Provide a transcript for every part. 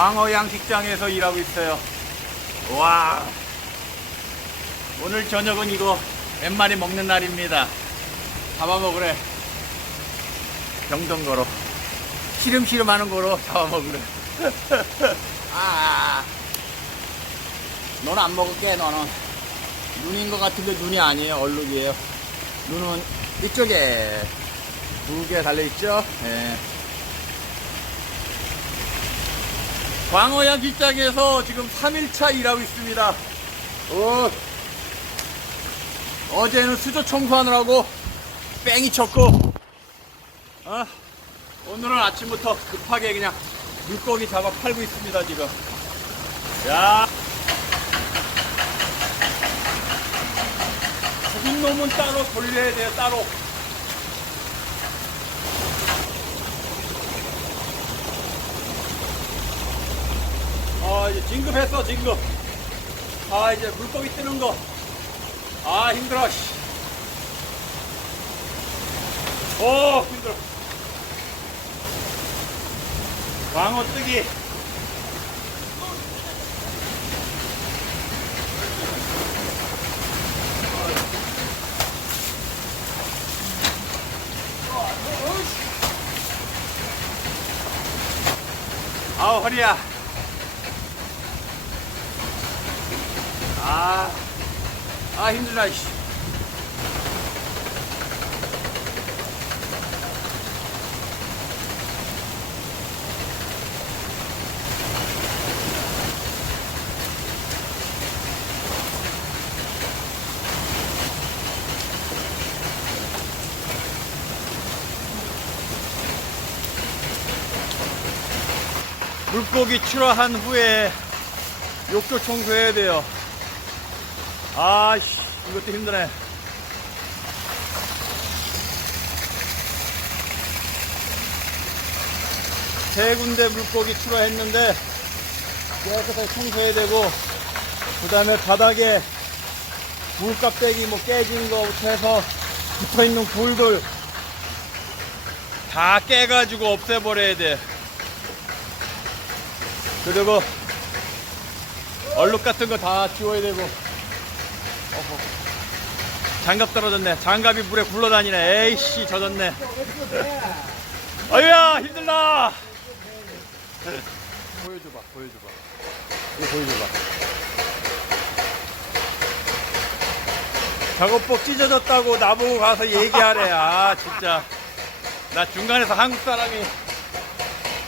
광어 양식장에서 일하고 있어요. 와. 오늘 저녁은 이거 몇 마리 먹는 날입니다. 잡아먹으래. 병던 거로. 시름시름 하는 거로 잡아먹으래. 아. 너는 안 먹을게, 너는. 눈인 것 같은데 눈이 아니에요. 얼룩이에요. 눈은 이쪽에 두 개 달려있죠? 예. 광어양 길장에서 지금 3일차 일하고 있습니다. 어, 어제는 수조 청소하느라고 뺑이 쳤고, 어, 오늘은 아침부터 급하게 그냥 물고기 잡아 팔고 있습니다, 지금. 야. 죽은 놈은 따로 돌려야 돼요, 따로. 아, 이제 진급했어, 진급. 아, 이제 물고기 뜨는 거. 아, 힘들어, 씨. 오, 힘들어. 광어 뜨기. 아우, 허리야. 아, 아 힘들다. 씨. 물고기 출하한 후에 욕조 청소해야 돼요. 아씨, 이것도 힘드네. 세 군데 물고기 출하했는데 깨끗하게 청소해야 되고 그 다음에 바닥에 물깍대기 뭐 깨진 거부터 해서 붙어있는 돌들 다 깨가지고 없애버려야 돼. 그리고 얼룩 같은 거 다 지워야 되고 어허. 장갑 떨어졌네. 장갑이 물에 굴러다니네. 에이씨 젖었네. 아유야 힘들다. 보여줘봐 보여줘봐. 이거 보여줘봐. 작업복 찢어졌다고 나보고 가서 얘기하래. 아 진짜. 나 중간에서 한국 사람이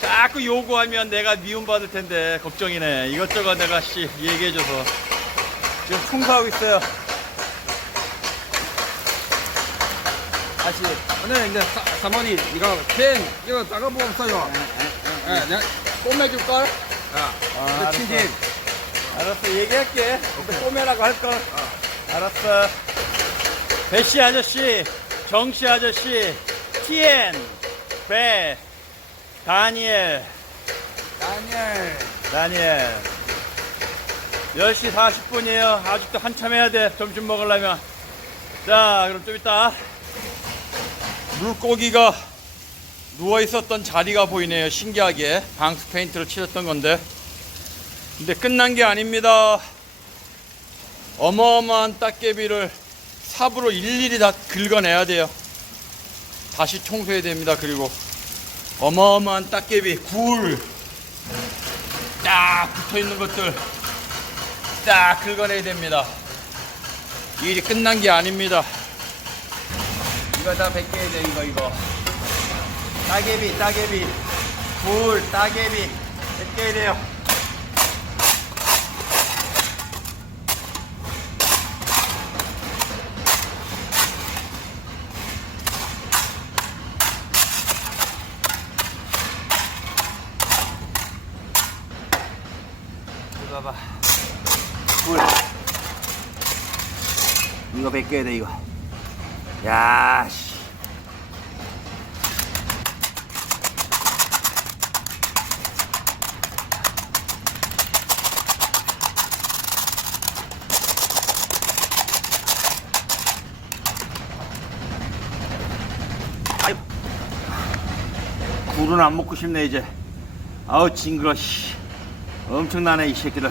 자꾸 요구하면 내가 미움받을 텐데. 걱정이네. 이것저것 내가 씨 얘기해줘서 지금 청소하고 있어요. 다시 오늘 이제 사, 사모님 이거 펜 이거 작업 없어요. 예, 내가 꼬매 줄 걸. 아, 알았어. 친진. 알았어 얘기할게. 근데 꼬매라고 할 걸. 알았어. 배씨 아저씨, 정씨 아저씨, TN, 배, 다니엘, 다니엘. 다니엘. 10시 40분이에요. 아직도 한참 해야 돼. 점심 먹으려면. 자, 그럼 좀 이따 물고기가 누워 있었던 자리가 보이네요. 신기하게. 방수 페인트를 칠했던 건데. 근데 끝난 게 아닙니다. 어마어마한 딱개비를 삽으로 일일이 다 긁어내야 돼요. 다시 청소해야 됩니다. 그리고 어마어마한 딱개비, 굴, 딱 붙어 있는 것들 딱 긁어내야 됩니다. 일이 끝난 게 아닙니다. 이거 다 벗겨야 돼, 이거, 이거. 따개비, 따개비, 굴, 따개비, 벗겨야 돼요. 봐봐. 굴. 이거 벗겨야 돼, 이거. 야, 씨. 아유. 굴은 안 먹고 싶네, 이제. 아우, 징그러, 씨. 엄청나네 이 새끼들